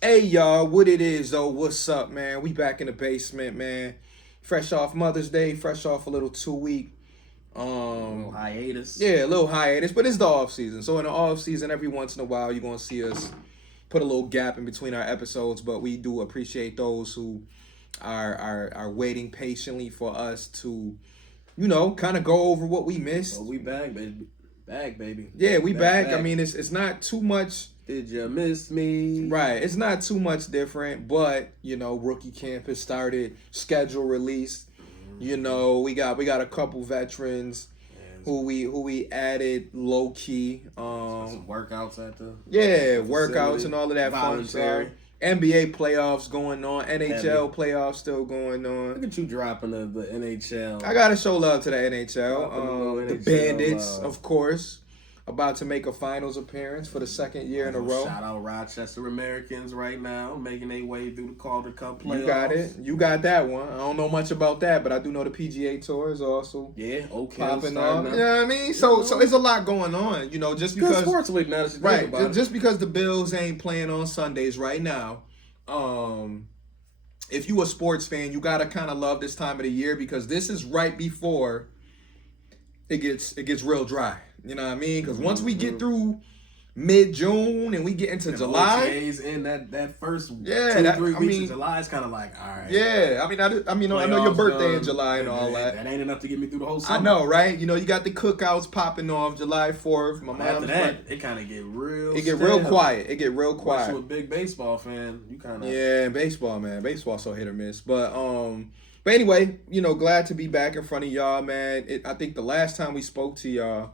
Hey y'all, what it is though? What's up, man? We back in the basement, man. Fresh off Mother's Day, fresh off a little 2 week. Little hiatus. Yeah, a little hiatus, but it's the off season. So in the off season, every once in a while, you're gonna see us put a little gap in between our episodes. But we do appreciate those who are waiting patiently for us to, kind of go over what we missed. So we back, baby. Back, baby. Yeah, we back. I mean, it's not too much. Did you miss me? Right. It's not too much different, but rookie camp has started, schedule released. We got a couple veterans who we added low key. Some workouts at the workouts and all of that fun stuff. NBA playoffs going on, NHL playoffs still going on. Look at you dropping the NHL. I gotta show love to the NHL. The Bandits, of course. About to make a finals appearance for the second year in a row. Shout out Rochester Americans right now, making their way through the Calder Cup playoffs. You got it. You got that one. I don't know much about that, but I do know the PGA Tour is also popping off. You know what I mean? So it's a lot going on. Just because good sports week now. Right. Just because the Bills ain't playing on Sundays right now. If you a sports fan, you gotta kind of love this time of the year because this is right before it gets real dry. You know what I mean? Because once we get through mid-June and we get into July, OTAs in that first 2-3 weeks of July, it's kind of like, all right. Yeah, I know your birthday in July and all that. That ain't enough to get me through the whole summer. I know, right? You got the cookouts popping off July 4th. After that, it kind of get real. It get real quiet. Unless you're a big baseball fan, you kind of baseball, man. Baseball's so hit or miss, but anyway, glad to be back in front of y'all, man. I think the last time we spoke to y'all.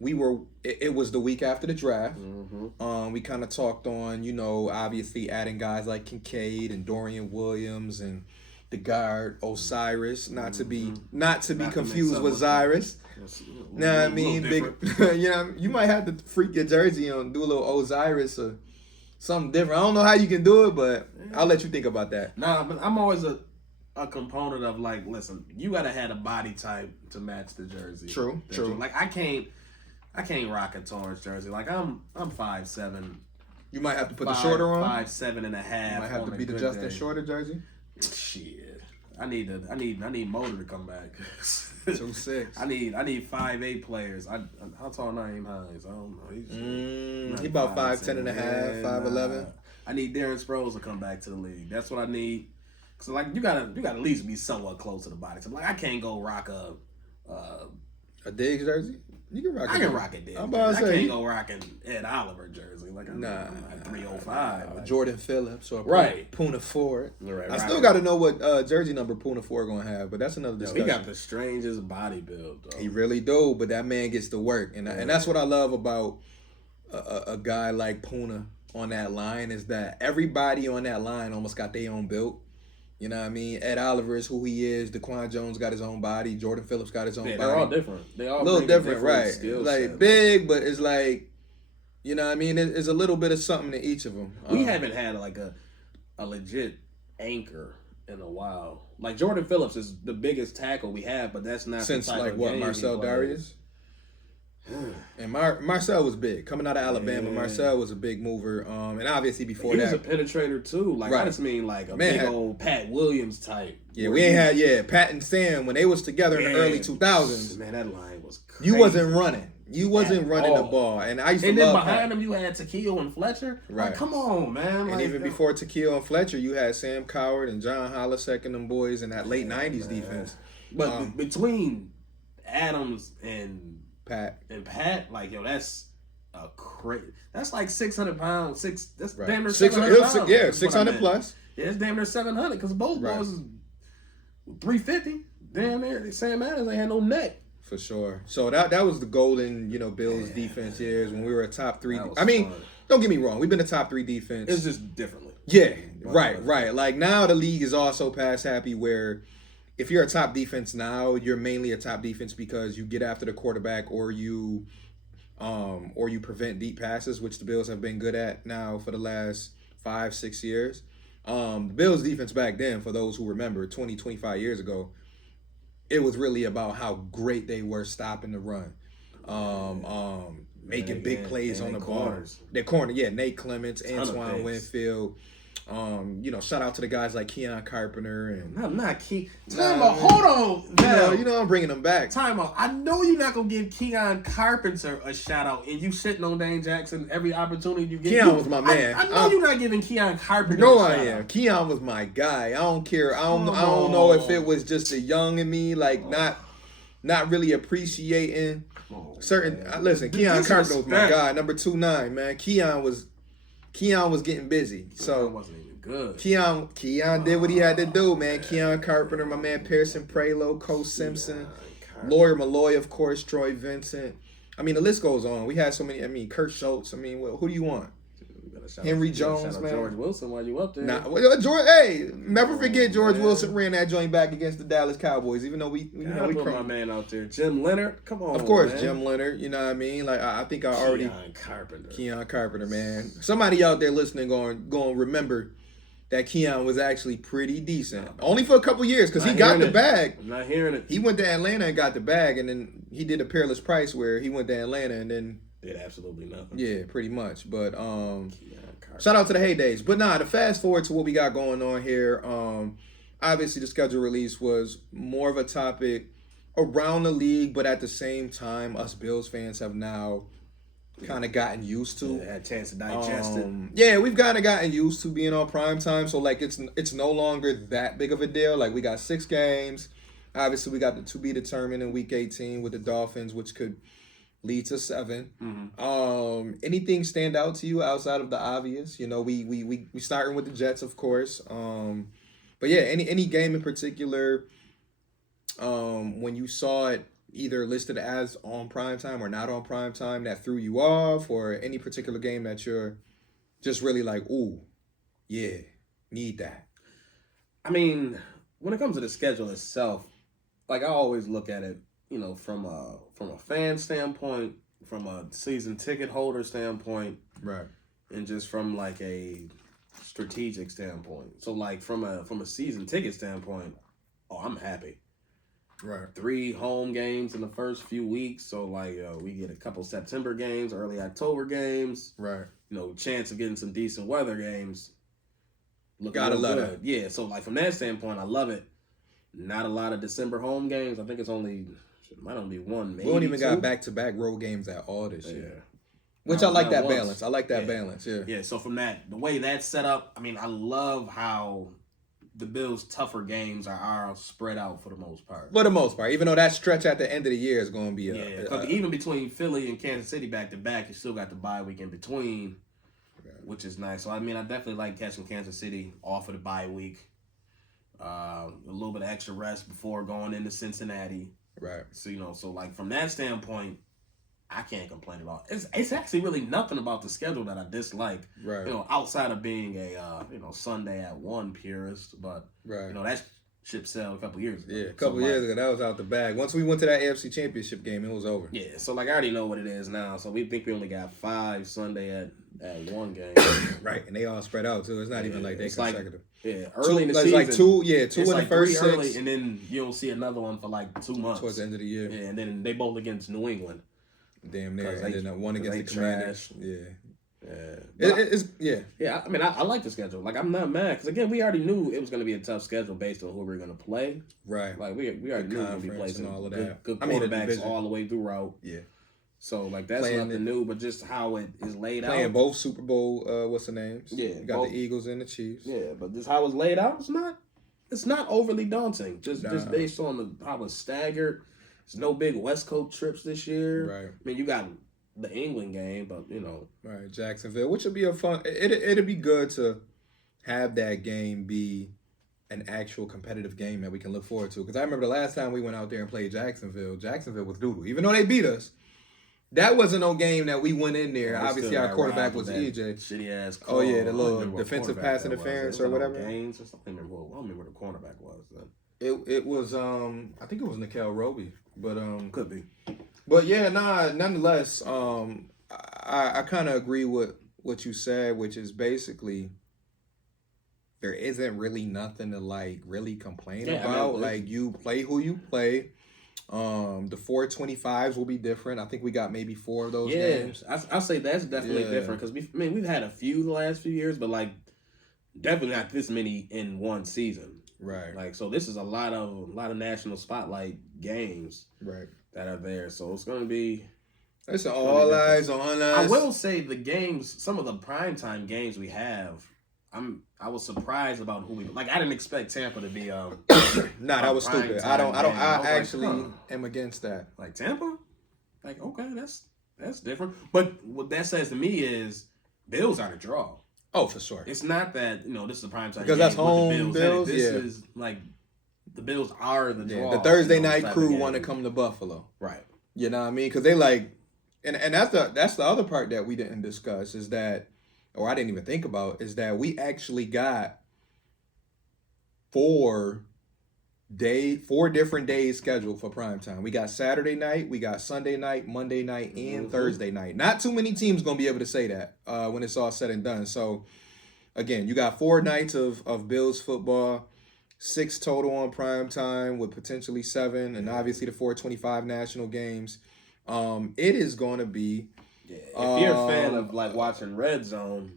It was the week after the draft. We kind of talked on, obviously adding guys like Kincaid and Dorian Williams and the guard Osiris, not to be confused with Cyrus. Know what I mean? Big, you might have to freak your jersey on, do a little Osiris or something different. I don't know how you can do it, but I'll let you think about that. Nah, but I'm always a component of like, listen, you gotta have a body type to match the jersey. True. Like I can't rock a Torrance jersey. Like I'm 5'7". You might have to put the shorter on. 5'7" and a half. You might have to be the Justin Shorter jersey. Shit, I need Motor to come back. 2'6". I need 5'8" players. How tall Naeem Hines? I don't know. He's about 5'10" and a half, 5'11". I need Darren Sproles to come back to the league. That's what I need. Cause like you gotta at least be somewhat close to the body. So like I can't go rock a Diggs jersey. You can rock. I can rock a Diggs. I can't go rocking Ed Oliver jersey. Like I'm like 305. Like Jordan Phillips or Poona Ford. Right, I still got to know what jersey number Poona Ford gonna have, but that's another discussion. He got the strangest body build. Though. He really do, but that man gets to work, and that's what I love about a guy like Poona on that line is that everybody on that line almost got their own build. You know what I mean? Ed Oliver is who he is. Daquan Jones got his own body. Jordan Phillips got his own body. They're all different. They all a little different, right? Like set. Big, but it's like, you know what I mean? There's a little bit of something to each of them. We haven't had like a legit anchor in a while. Like Jordan Phillips is the biggest tackle we have, but that's not since like what Marcel Darius. And Marcel was big. Coming out of Alabama, Marcel was a big mover. And obviously before he that... He was a penetrator too. Like, I just mean like a big old Pat Williams type. Yeah, we ain't had... Pat and Sam, when they was together in the early 2000s... Man, that line was crazy. You wasn't running. You wasn't running the ball. And I used to love then behind him, you had Taquille and Fletcher. Right. Like, come on, man. And even before Taquille and Fletcher, you had Sam Coward and John Hollisek and them boys in that late 90s defense. But between Adams and... Pat, like that's a crazy. That's like 600 pounds. That's right. damn near 700 pounds. Yeah, 600 plus. Yeah, it's damn near 700 because both boys is 350. Damn near. Sam Adams ain't had no neck. For sure. So that was the golden, Bills defense years when we were a top three. I mean, don't get me wrong. We've been a top three defense. It's just differently. Yeah, right. Like now the league is also past happy where. If you're a top defense now, you're mainly a top defense because you get after the quarterback or you prevent deep passes, which the Bills have been good at now for the last 5-6 years. The Bills defense back then, for those who remember, 20-25 years ago, it was really about how great they were stopping the run. making big plays on the ball. Corners. Their corner, yeah, Nate Clements, Ton of Antoine picks. Winfield. Shout out to the guys like Cmon Carpenter and I'm not Key. Time out. Hold on. Now, I'm bringing them back. Time out. I know you're not gonna give Keon Carpenter a shout out, and you shitting on Dane Jackson every opportunity you get. Keon was my man. I know you're not giving Keon Carpenter. No, I am. Keon was my guy. I don't care. I don't know if it was just the young in me, like not really appreciating certain. Listen, Keon Carpenter was my guy. Number 2-9, man. Keon was getting busy. So wasn't even good. Keon did what he had to do, man. Keon Carpenter, my man Pearson Prelo, Cole Simpson, Lawyer Malloy, of course, Troy Vincent. I mean, the list goes on. We had so many. I mean, Kurt Schultz. I mean, who do you want? Henry Jones, man. George Wilson while you up there. Hey, never forget George Wilson ran that joint back against the Dallas Cowboys. Even though we put my man out there, Jim Leonard. Come on, of course, man. Jim Leonard. You know what I mean? Like I think I already Keon Carpenter, man. Somebody out there listening going to remember that Keon was actually pretty decent. Only for a couple years because he got the bag. I'm not hearing it. He went to Atlanta and got the bag, and then he did a Peerless Price where he went to Atlanta and then did absolutely nothing. Yeah, pretty much. But shout out to the heydays. But to fast forward to what we got going on here. Obviously the schedule release was more of a topic around the league, but at the same time, us Bills fans have now kind of gotten used to. Had a chance to digest it. Yeah, we've kind of gotten used to being on prime time. So like it's no longer that big of a deal. Like we got 6 games. Obviously we got the to be determined in week 18 with the Dolphins, which could lead to 7. Mm-hmm. Anything stand out to you outside of the obvious? You know, we starting with the Jets, of course. But yeah, any game in particular, when you saw it either listed as on prime time or not on prime time that threw you off, or any particular game that you're just really like, ooh, yeah, need that. I mean, when it comes to the schedule itself, like I always look at it, you know, from a fan standpoint, from a season ticket holder standpoint, right, and just from like a strategic standpoint. So like from a season ticket standpoint, I'm happy. Right. 3 home games in the first few weeks, so like we get a couple September games, early October games. Right. You know, chance of getting some decent weather games. Gotta love it. Yeah, so like from that standpoint, I love it. Not a lot of December home games. I think it's might only be 1, maybe. We don't even 2. got back-to-back road games at all this year. Which I like that balance. I like that balance, yeah. Yeah, so from that, the way that's set up, I mean, I love how the Bills' tougher games are spread out for the most part. For the most part, even though that stretch at the end of the year is going to be even between Philly and Kansas City back-to-back, you still got the bye week in between, which is nice. So, I mean, I definitely like catching Kansas City off of the bye week. A little bit of extra rest before going into Cincinnati. Right. So, you know, like from that standpoint, I can't complain at all. It's actually really nothing about the schedule that I dislike. Right. You know, outside of being a Sunday at 1 purist, but right. You know, that ship sailed a couple years ago. Yeah, a couple years ago, that was out the bag. Once we went to that AFC Championship game, it was over. Yeah, so like I already know what it is now. So we think we only got 5 Sunday at 1 game. Right, and they all spread out too. It's not even like they consecutive. Early in the season. Like 2 in the first 6. Early, and then you don't see another one for like 2 months. Towards the end of the year. Yeah, and then they both against New England. Damn near. And then one against the Commanders. Yeah. Yeah, I mean, I like the schedule. Like, I'm not mad. Because, again, we already knew it was going to be a tough schedule based on who we were going to play. Right. Like, we already knew we were going to be playing all of that. Good quarterbacks all the way throughout. Yeah. So, like, that's nothing new, but just how it is laid out. Playing both Super Bowl, what's the names? Yeah. You got the Eagles and the Chiefs. Yeah, but just how it's laid out, it's not overly daunting. Just based on how it's staggered. There's no big West Coast trips this year. Right. I mean, you got the England game, but, you know. Right, Jacksonville, which would be a fun... It'd be good to have that game be an actual competitive game that we can look forward to. Because I remember the last time we went out there and played Jacksonville was doodle. Even though they beat us, that wasn't no game that we went in there. Obviously, our quarterback was EJ. Shitty-ass call. Oh, yeah, the little defensive pass interference or whatever. Gaines or something. I don't remember what the cornerback was. It was, I think it was Nickel Roby. But could be. But yeah, nonetheless, I kind of agree with what you said, which is basically there isn't really nothing to like really complain about. Like you play who you play. The 425s will be different. I think we got maybe 4 of those games. I'll say that's definitely different because we've had a few the last few years, but like definitely not this many in one season. Right. Like so, this is a lot of national spotlight games. Right. That are there. So it's going to be. It's all eyes on us. I will say the games, some of the primetime games we have. I was surprised about who we like. I didn't expect Tampa to be. Nah, that was stupid. I actually am against that. Like Tampa, like okay, that's different. But what that says to me is Bills are the draw. Oh, for sure. It's not that this is a primetime because that's home Bills. This is like the Bills are the draw. The Thursday night crew want to come to Buffalo, right? You know what I mean? Because they like, and that's the other part that we didn't discuss is that. Or I didn't even think about, is that we actually got 4 different days scheduled for primetime. We got Saturday night, we got Sunday night, Monday night, and Thursday night. Not too many teams going to be able to say that when it's all said and done. So, again, you got 4 nights of Bills football, 6 total on primetime with potentially 7, and obviously the 425 national games. It is going to be... Yeah, if you're a fan of like watching Red Zone,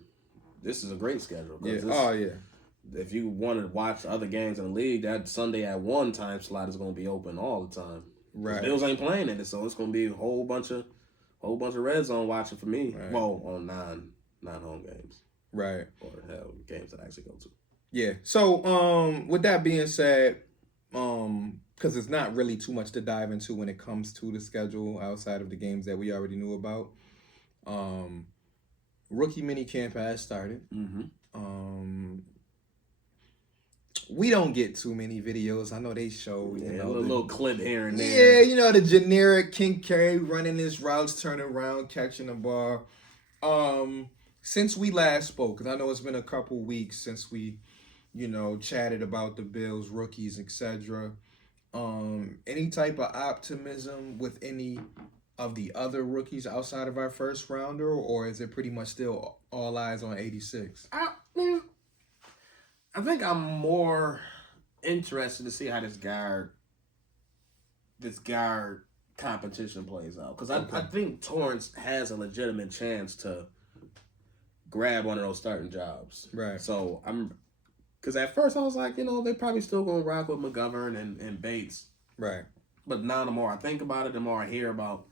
this is a great schedule. If you want to watch other games in the league, that Sunday at 1 time slot is going to be open all the time. Right. Bills ain't playing in it, so it's going to be a whole bunch of Red Zone watching for me. Right. Well, on 9 home games. Right. Or hell, games that I actually go to. Yeah. So, with that being said, because it's not really too much to dive into when it comes to the schedule outside of the games that we already knew about. Rookie mini camp has started. We don't get too many videos. I know they show a little clip here and there. Yeah, the generic Kincaid running his routes, turning around, catching the ball. Since we last spoke, because I know it's been a couple weeks since we, chatted about the Bills, rookies, etc. Any type of optimism with any of the other rookies outside of our first rounder, or is it pretty much still all eyes on 86? I think I'm more interested to see how this guard competition plays out. Because I think Torrance has a legitimate chance to grab one of those starting jobs. Right. So because at first I was like, they're probably still going to rock with McGovern and Bates. Right. But now the more I think about it, the more I hear about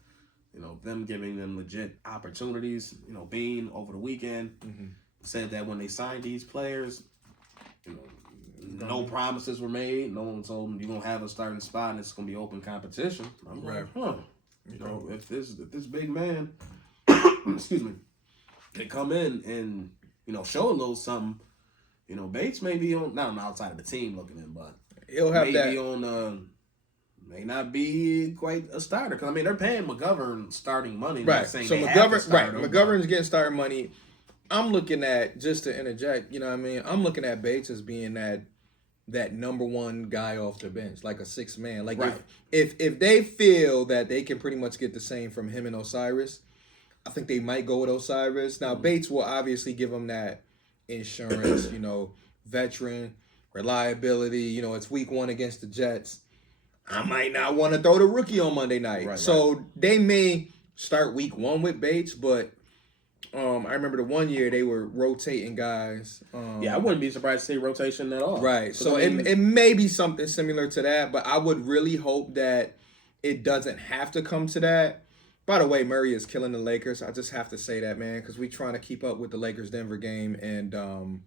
them giving them legit opportunities. Bean over the weekend said that when they signed these players, no promises were made. No one told them you're gonna have a starting spot and it's gonna be open competition. I'm like, if this big man, excuse me, they come in and show a little something. Bates may be on not on the outside of the team looking in, but he'll have maybe on. May not be quite a starter because they're paying McGovern starting money. Right. So McGovern's getting starting money. I'm looking at, just to interject, I'm looking at Bates as being that number one guy off the bench, like a 6th man. Like if they feel that they can pretty much get the same from him and Osiris, I think they might go with Osiris. Now Bates will obviously give him that insurance, veteran reliability. It's week 1 against the Jets. I might not want to throw the rookie on Monday night. So they may start week 1 with Bates, but I remember the one year they were rotating guys. I wouldn't be surprised to see rotation at all. Right. So it may be something similar to that, but I would really hope that it doesn't have to come to that. By the way, Murray is killing the Lakers. I just have to say that, man, because we're trying to keep up with the Lakers-Denver game, and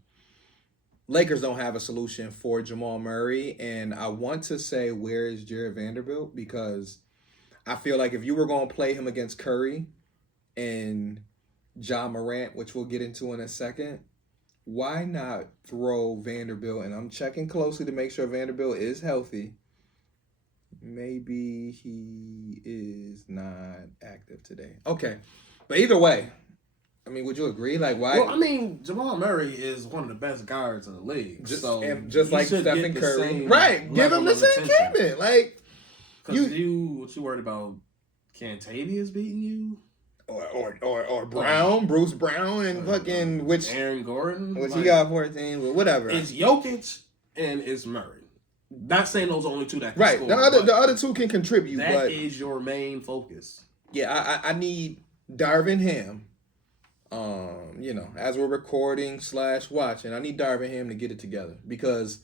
Lakers don't have a solution for Jamal Murray, and I want to say, where is Jared Vanderbilt? Because I feel like if you were going to play him against Curry and Ja Morant, which we'll get into in a second, why not throw Vanderbilt? And I'm checking closely to make sure Vanderbilt is healthy. Maybe he is not active today. Okay. But either way, would you agree? Like, why? Well, Jamal Murray is one of the best guards in the league. Just like Stephen Curry. Right. Give him the same treatment. Like, what you worried about Cantavius beating you? Or Brown, Bruce Brown, and fucking, which Aaron Gordon, which he got 14, but whatever. It's Jokic and it's Murray. Not saying those are only two that can Right. score. The other two can contribute. That is your main focus. Yeah, I need Darvin Ham. As we're recording / watching, I need Darvin Ham to get it together because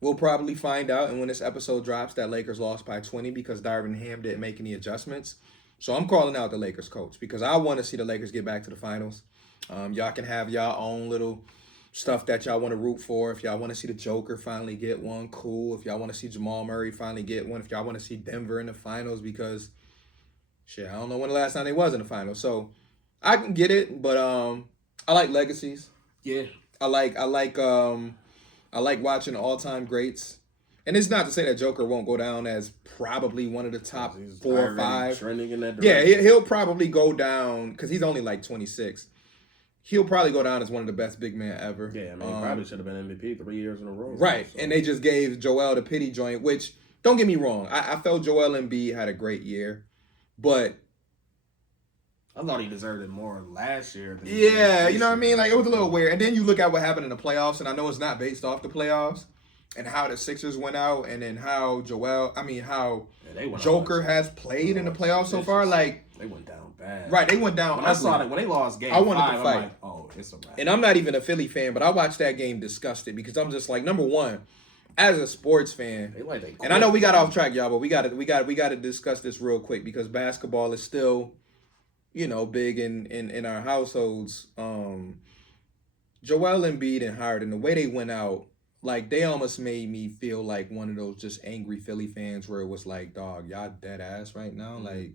we'll probably find out, and when this episode drops, that Lakers lost by 20 because Darvin Ham didn't make any adjustments. So I'm calling out the Lakers coach because I want to see the Lakers get back to the finals. Y'all can have y'all own little stuff that y'all want to root for. If y'all want to see the Joker finally get one, cool. If y'all want to see Jamal Murray finally get one. If y'all want to see Denver in the finals because, I don't know when the last time they was in the finals. So I can get it, but I like legacies. Yeah. I like watching all-time greats. And it's not to say that Joker won't go down as probably one of the top 4 or 5. Trending in that direction. direction. He'll probably go down because he's only like 26. He'll probably go down as one of the best big men ever. Yeah, he probably should have been MVP 3 years in a row. Right, so. And they just gave Joel the pity joint, which, don't get me wrong, I felt Joel Embiid had a great year, but I thought he deserved it more last year. Yeah, you know what I mean? Like, it was a little weird. And then you look at what happened in the playoffs, and I know it's not based off the playoffs, and how the Sixers went out, and then how Joker has played in the playoffs so far. Like, they went down bad. Right, they went down. When I saw that, when they lost game 5, I'm like, oh, it's a wrap. And I'm not even a Philly fan, but I watched that game disgusted because I'm just like, number one, as a sports fan, and I know we got off track, y'all, but we got to discuss this real quick because basketball is still, big in our households. Joel Embiid and Harden, the way they went out, like, they almost made me feel like one of those just angry Philly fans where it was like, dog, y'all dead ass right now. Mm-hmm. Like,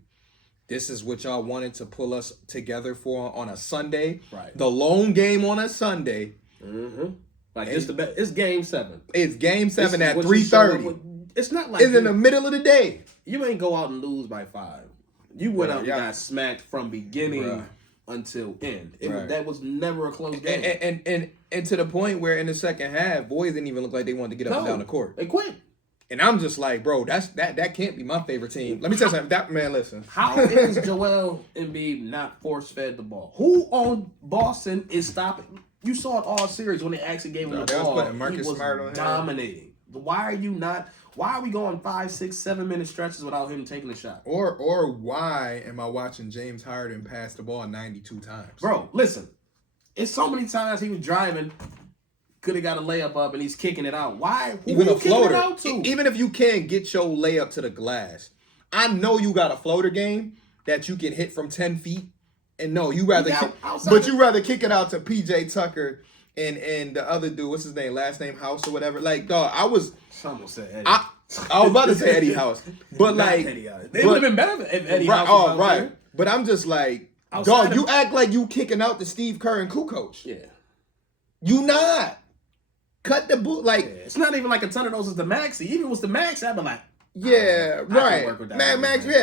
this is what y'all wanted to pull us together for on a Sunday. Right. The lone game on a Sunday. Mm-hmm. Like, it's Game 7. It's Game 7 at 3:30. It's not like it's in the middle of the day. You ain't go out and lose by 5. You went out and got smacked from beginning until end. That was never a close game. And to the point where in the second half, boys didn't even look like they wanted to get up and down the court. They quit. And I'm just like, bro, that can't be my favorite team. Let me tell you something. Man, listen. How is Joel Embiid not force-fed the ball? Who on Boston is stopping? You saw it all series when they actually gave him the ball. He was dominating. Why are we going 5, 6, 7 minute stretches without him taking a shot? Or why am I watching James Harden pass the ball 92 times? Bro, listen. It's so many times he was driving, could have got a layup up, and he's kicking it out. Why? Even a floater. Even if you can't get your layup to the glass, I know you got a floater game that you can hit from 10 feet. And no, you rather kick it out to PJ Tucker and the other dude, what's his name? Last name House or whatever. Like, dog, Someone said Eddie. I was about to say Eddie House, but like they would have been better if Eddie House was out there. But I'm just like, dog, you act like you kicking out the Steve Kerr and Kukoc. Yeah, you not cut the boot like. Yeah. It's not even like a ton of those is the Maxi. Even if it was the Max, I'd be like. Yeah, right.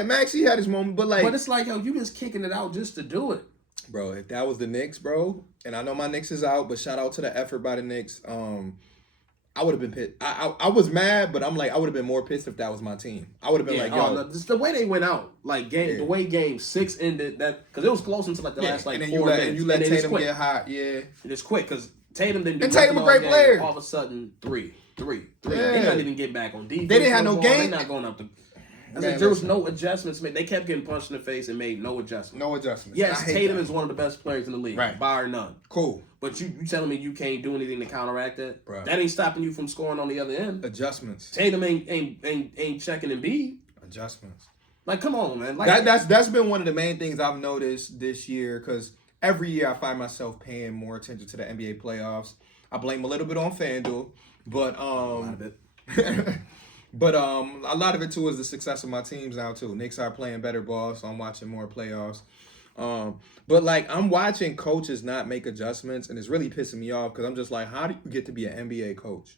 Max, he had his moment, but it's like, yo, you just kicking it out just to do it, bro. If that was the Knicks, bro, and I know my Knicks is out, but shout out to the effort by the Knicks. I would have been pissed. I was mad, but I'm like, I would have been more pissed if that was my team. I would have been just the way they went out, like the way Game 6 ended, that because it was close until like the last like 4 minutes. And you let Tatum get hot, it's quick because Tatum didn't do and Tatum a great player. All of a sudden, three. Yeah. They not even get back on defense. They didn't have no game. They not going up the. There was no adjustments made. They kept getting punched in the face and made no adjustments. No adjustments. Yes, Tatum is one of the best players in the league, bar none. Cool. But you telling me you can't do anything to counteract that? Bro. That ain't stopping you from scoring on the other end. Adjustments. Tatum ain't checking Embiid. Adjustments. Like, come on, man. Like that's been one of the main things I've noticed this year because every year I find myself paying more attention to the NBA playoffs. I blame a little bit on FanDuel, but a lot of it. But a lot of it too is the success of my teams now too. Knicks are playing better ball, so I'm watching more playoffs. But like I'm watching coaches not make adjustments, and it's really pissing me off because I'm just like, how do you get to be an NBA coach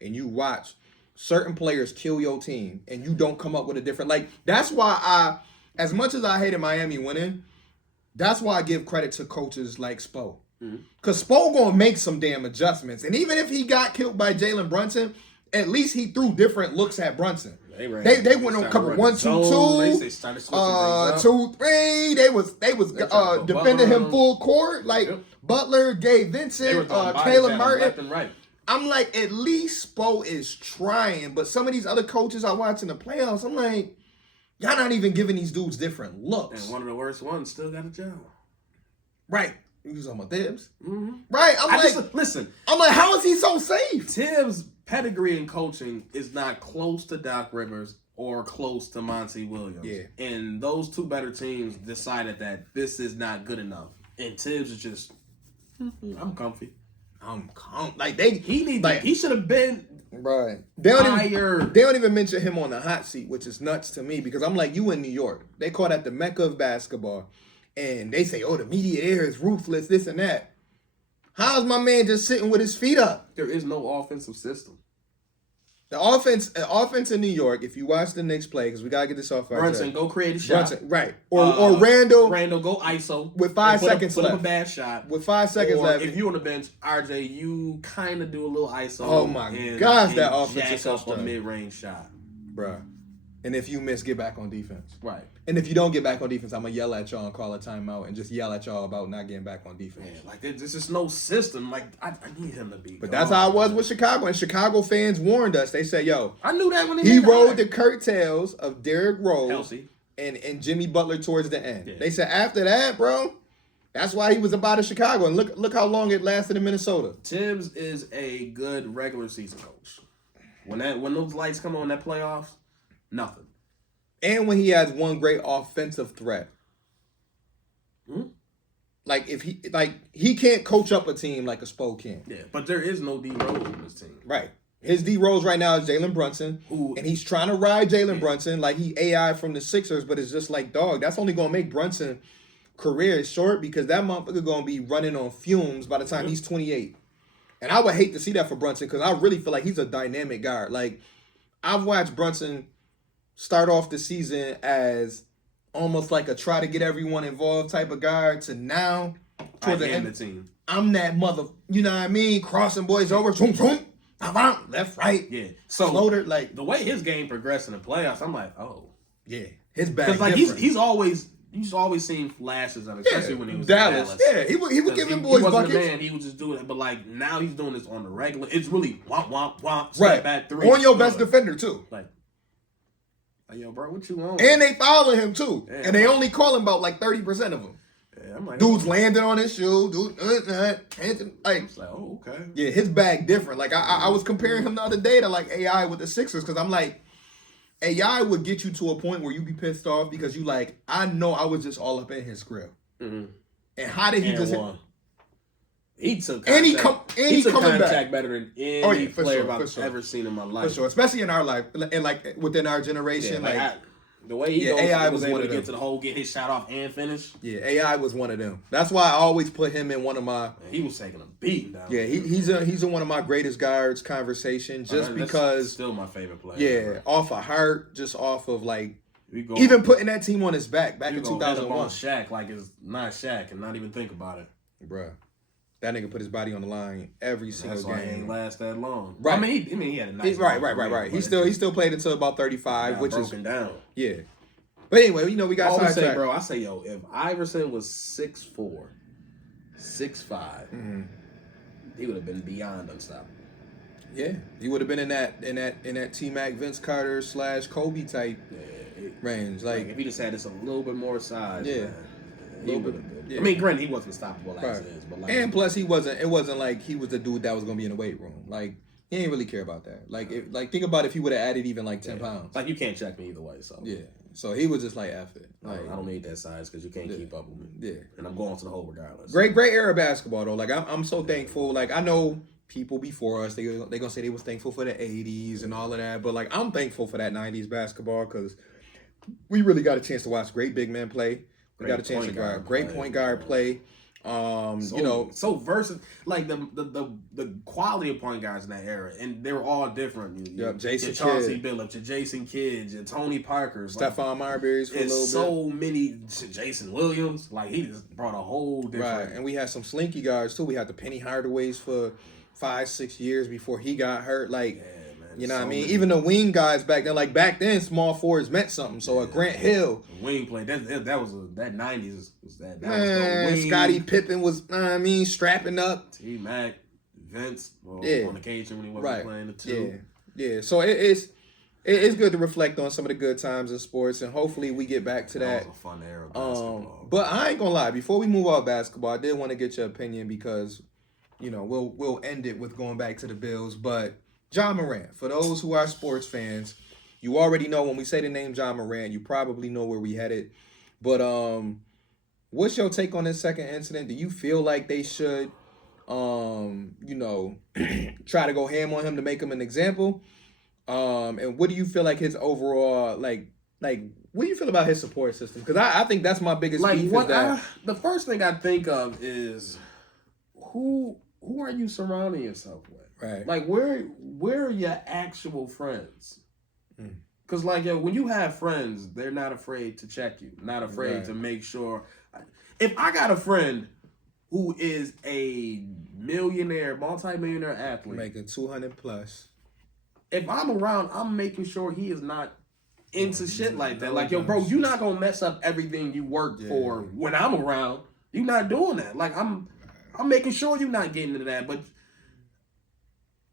and you watch certain players kill your team and you don't come up with a different like? That's why as much as I hated Miami winning, that's why I give credit to coaches like Spo. Because Spo gonna make some damn adjustments, and even if he got killed by Jalen Brunson, at least he threw different looks at Brunson. They went on cover 1, 2, 2, 2, 3. They was defending him full court. Like Butler, Gabe Vincent, Caleb Martin. Left and right. I'm like, at least Spo is trying. But some of these other coaches I watch in the playoffs, I'm like, y'all not even giving these dudes different looks. And one of the worst ones still got a job. Right. You was talking about Tibbs? Mm-hmm. Right. Listen. I'm like, how is he so safe? Tibbs' pedigree in coaching is not close to Doc Rivers or close to Monty Williams. Yeah. And those two better teams decided that this is not good enough. And Tibbs is just, I'm comfy. He should have been right. fired. They don't even mention him on the hot seat, which is nuts to me because I'm like, you in New York. They call that the Mecca of basketball. And they say, oh, the media there is ruthless, this and that. How's my man just sitting with his feet up? There is no offensive system. The offense in New York, if you watch the Knicks play, because we got to get this off our Brunson, go create a shot. Right. Or Randall. Randall, go ISO. With 5 seconds left. Put up a bad shot. With 5 seconds left. If you on the bench, RJ, you kind of do a little ISO. Oh, my gosh, that offense is so jack up a mid-range shot. Bruh. And if you miss, get back on defense. Right. And if you don't get back on defense, I'm going to yell at y'all and call a timeout and just yell at y'all about not getting back on defense. Man, like, there's just no system. Like, I need him to be. But that's how it was with Chicago. And Chicago fans warned us. They said, yo. I knew that when he rode the curtails of Derrick Rose Kelsey. and Jimmy Butler towards the end. Yeah. They said after that, bro, that's why he was about of Chicago. And look how long it lasted in Minnesota. Tibbs is a good regular season coach. When those lights come on that playoffs, nothing. And when he has one great offensive threat. Mm-hmm. Like he can't coach up a team like a Spo can. Yeah, but there is no D Rose on this team. Right. His D Rose right now is Jalen Brunson. And he's trying to ride Jalen Brunson like he AI from the Sixers, but it's just like, dog, that's only gonna make Brunson career short because that motherfucker gonna be running on fumes by the time he's 28. And I would hate to see that for Brunson because I really feel like he's a dynamic guard. Like, I've watched Brunson start off the season as almost like a try to get everyone involved type of guard to now towards the end of the team. I'm that mother, you know what I mean? Crossing boys over, zoom, zoom, left, right. Yeah. So floater, like the way his game progressed in the playoffs, I'm like, oh. Yeah. His back. Because like he's always seen flashes of it, especially when he was Dallas. in Dallas. Yeah, he would give him boys he buckets. Man, he was just doing it, but like now he's doing this on the regular. It's really womp, step right. back three. On your best defender too. Like, yo, bro, what you on? And they following him too. Yeah, and they only call him about like 30% of them. Yeah, I'm like, dude's landing on his shoe. Dude, like, oh, okay. Yeah, his bag different. Like I was comparing him the other day to like AI with the Sixers because I'm like, AI would get you to a point where you be pissed off because you like, I know I was just all up in his grill. Mm-hmm. And how did he just hit? He took contact. He took contact better than any player I've ever seen in my life. For sure, especially in our life and like within our generation. Yeah, the way he goes, AI was able to get to the hole, get his shot off, and finish. Yeah, AI was one of them. That's why I always put him in one of my. Man, he was taking a beating down. Yeah, he's in one of my greatest guards conversation just because. Still my favorite player. Yeah, off of heart, just off of like. Even putting that team on his back in 2001. Shaq like it's not Shaq and not even think about it. Bruh. That nigga put his body on the line every single game. That's why he ain't last that long. Right. I mean, he had a nice Right. He still played until about 35, which is broken down. Yeah. But anyway, we got sidetracked. I say, yo, if Iverson was 6'4", 6'5", he would have been beyond unstoppable. Yeah, he would have been in that T-Mac, Vince Carter / Kobe type range. Like if he just had this a little bit more size. Yeah. Man, he would have been. Yeah. I mean, granted, he wasn't unstoppable as is, but like, and plus, it wasn't like he was the dude that was gonna be in the weight room. Like he didn't really care about that. Like think about if he would have added even like 10 pounds. Like you can't check me either way. So yeah. So he was just like F it. Like, I don't need that size because you can't keep up with me. Yeah. And I'm going to the hole regardless. Great era basketball though. Like I'm so thankful. Like I know people before us, they gonna say they was thankful for the 80s and all of that, but like I'm thankful for that 90s basketball because we really got a chance to watch great big men play. We got a chance to great point guard play. So versatile. Like the quality of point guards in that era, and they were all different. Jason Kidd, Chauncey Billups, your Jason Kidd, your Tony Parkers, Stephon Marbury's for a little bit. So many Jason Williams. Like he just brought a whole different. Right, and we had some slinky guards too. We had the Penny Hardaways for 5-6 years before he got hurt. Like. Yeah. You know what I mean? Even the wing guys back then, like back then, small forwards meant something. So a Grant Hill, wing play that was that 90s was that man, was the wing. Scottie Pippen was, strapping up. T-Mac, Vince, well, Yeah. on occasion when he wasn't playing the two. Yeah. So it's good to reflect on some of the good times in sports, and hopefully we get back to that. That was a fun era of basketball. But I ain't gonna lie. Before we move off basketball, I did want to get your opinion because, we'll end it with going back to the Bills. But Ja Morant, for those who are sports fans, you already know when we say the name Ja Morant, you probably know where we headed. But what's your take on this second incident? Do you feel like they should, try to go ham on him to make him an example? And what do you feel like his overall like what do you feel about his support system? Because I think that's my biggest beef. The first thing I think of is who are you surrounding yourself with? Right. Like where are your actual friends? Because when you have friends, they're not afraid to check you, not afraid to make sure. If I got a friend who is a multi-millionaire athlete, making 200 plus, if I'm around, I'm making sure he is not into shit like that. Like, yo, bro, you're not gonna mess up everything you worked for when I'm around. You're not doing that. Like, I'm making sure you're not getting into that. But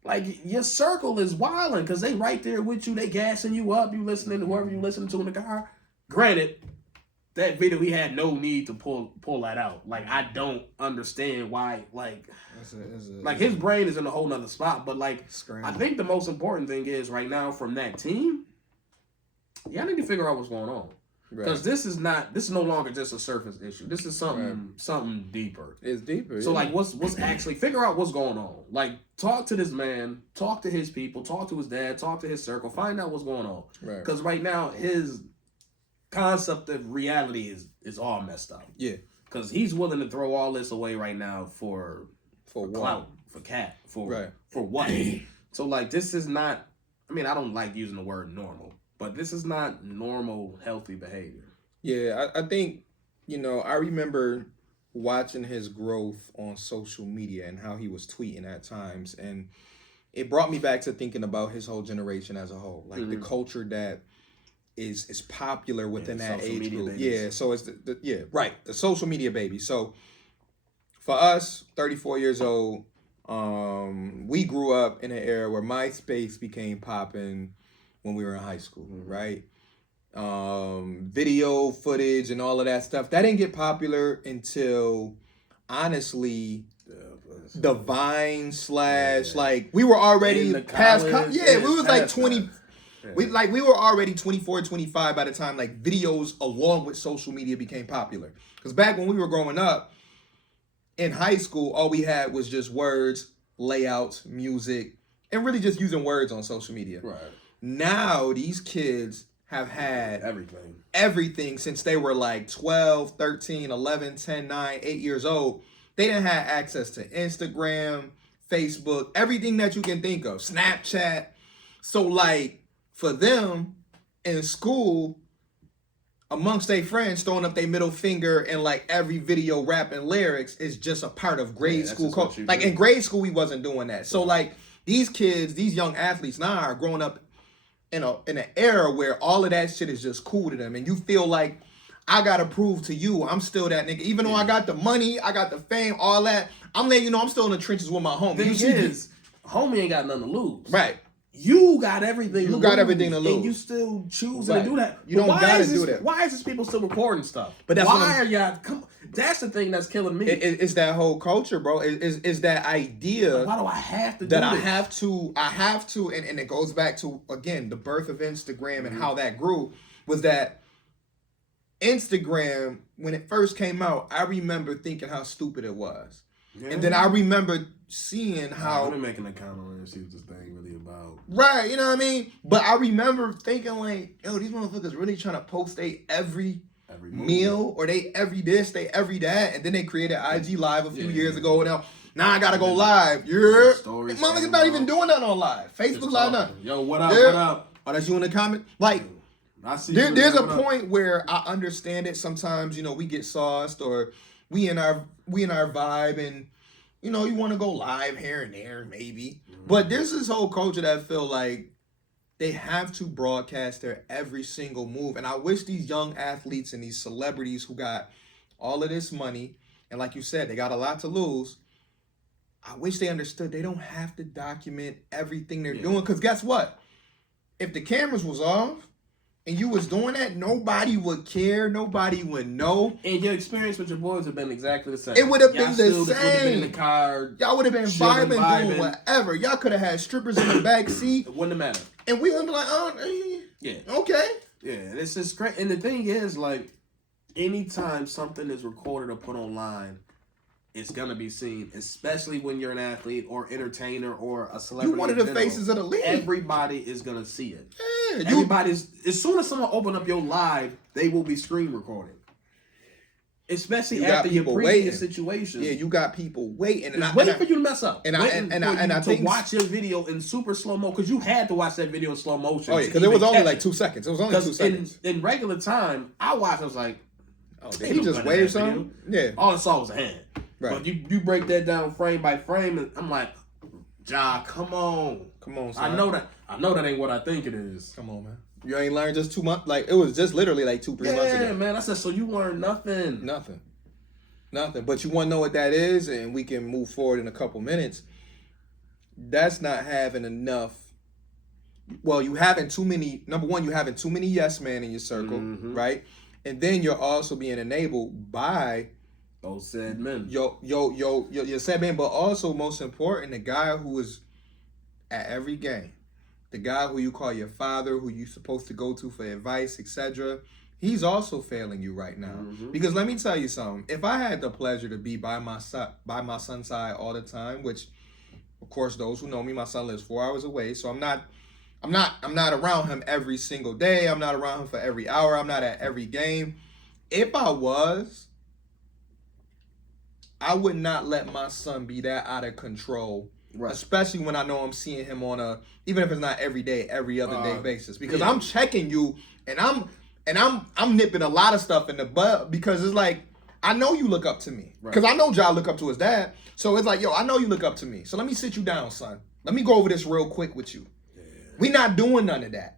like, your circle is wilding because they right there with you. They gassing you up. You listening to whoever you listening to in the car. Granted, that video, he had no need to pull that out. Like, I don't understand why. Like, his brain is in a whole nother spot. But like, I think the most important thing is right now from that team, y'all need to figure out what's going on. Because this is no longer just a surface issue. This is something deeper. It's deeper. So like, what's actually, figure out what's going on. Like, talk to this man, talk to his people, talk to his dad, talk to his circle, find out what's going on. Because right now his concept of reality is all messed up. Yeah. Because he's willing to throw all this away right now for clout, for cat, for what? So like, this is not. I mean, I don't like using the word normal. But this is not normal, healthy behavior. Yeah, I think, I remember watching his growth on social media and how he was tweeting at times. And it brought me back to thinking about his whole generation as a whole. Like, the culture that is popular within that age group. Babies. Yeah, so it's the social media baby. So for us, 34 years old, we grew up in an era where MySpace became popping when we were in high school, right? Video footage and all of that stuff. That didn't get popular until, honestly, the Vine / like, we were already past we was like 20. We were already 24, 25 by the time like videos along with social media became popular. Because back when we were growing up in high school, all we had was just words, layouts, music, and really just using words on social media. Right. Now, these kids have had everything since they were like 12, 13, 11, 10, 9, 8 years old. They didn't have access to Instagram, Facebook, everything that you can think of, Snapchat. So, like, for them in school, amongst their friends, throwing up their middle finger and like every video rapping lyrics is just a part of grade school culture. Like, in grade school, we wasn't doing that. So, like, these kids, these young athletes now are growing up in an era where all of that shit is just cool to them, and you feel like, I gotta prove to you I'm still that nigga, even though I got the money, I got the fame, all that. I'm letting you know I'm still in the trenches with my homie. Homie ain't got nothing to lose. Right. You got everything. You got everything to lose, and you still choosing to do that. You don't gotta do that. Why is this people still recording stuff? But that's why are y'all? That's the thing that's killing me. It's that whole culture, bro. Is that idea? Like, why do I have to? I have to, and it goes back to, again, the birth of Instagram and how that grew. Was that Instagram, when it first came out, I remember thinking how stupid it was. Yeah. And then I remember seeing how... I've been making an account on and see what this thing really about. Right, you know what I mean? But I remember thinking like, yo, these motherfuckers really trying to post every meal, or they every this, they every that. And then they created IG Live a few years ago. Now I gotta go live. Yeah. Motherfuckers not even doing that on live. Facebook Live, nothing. Yo, what up, what up? Oh, that's you in the comment? Like... There's a point where I understand it. Sometimes, we get sauced, or we in our vibe, and you want to go live here and there, maybe. Mm-hmm. But there's this whole culture that feel like they have to broadcast their every single move. And I wish these young athletes and these celebrities who got all of this money, and like you said, they got a lot to lose. I wish they understood they don't have to document everything they're doing. Because guess what? If the cameras was off and you was doing that, nobody would care. Nobody would know. And your experience with your boys would have been exactly the same. It would have been the same. Would have been in the car. Y'all would have been vibing, doing whatever. Y'all could have had strippers in the back seat. It wouldn't have mattered. And we would be like, oh, yeah. Okay. Yeah, and it's just great. And the thing is, like, anytime something is recorded or put online, it's gonna be seen, especially when you're an athlete or entertainer or a celebrity. You one of the faces of the league. Everybody is gonna see it. Yeah, everybody's. As soon as someone open up your live, they will be screen recording. Especially after your previous situation. Yeah, you got people waiting. Waiting for you to mess up. And I think watch your video in super slow mo, because you had to watch that video in slow motion. Oh yeah, because it was only like 2 seconds. It was only 2 seconds. In regular time, I watched. I was like, oh, did he just wave something? Yeah. All I saw was a hand. Right. But you break that down frame by frame, and I'm like, Ja, come on, son. I know that ain't what I think it is. Come on, man. You ain't learned just 2 months. Like, it was just literally like 2-3 months ago. Yeah, man. I said, so you learned nothing. Nothing. But you want to know what that is, and we can move forward in a couple minutes. That's not having enough. Well, you having too many. Number one, you having too many yes men in your circle, right? And then you're also being enabled by those said men. Your said men, but also most important, the guy who is at every game, the guy who you call your father, who you're supposed to go to for advice, etc. He's also failing you right now. Because let me tell you something. If I had the pleasure to be by my son's side all the time, which, of course, those who know me, my son lives 4 hours away, so I'm not around him every single day. I'm not around him for every hour. I'm not at every game. If I was, I would not let my son be that out of control. Right. Especially when I know I'm seeing him on even if it's not every day, every other day basis. Because I'm checking you, and I'm nipping a lot of stuff in the butt, because it's like, I know you look up to me. Because I know Ja look up to his dad. So it's like, yo, I know you look up to me. So let me sit you down, son. Let me go over this real quick with you. Yeah. We not doing none of that.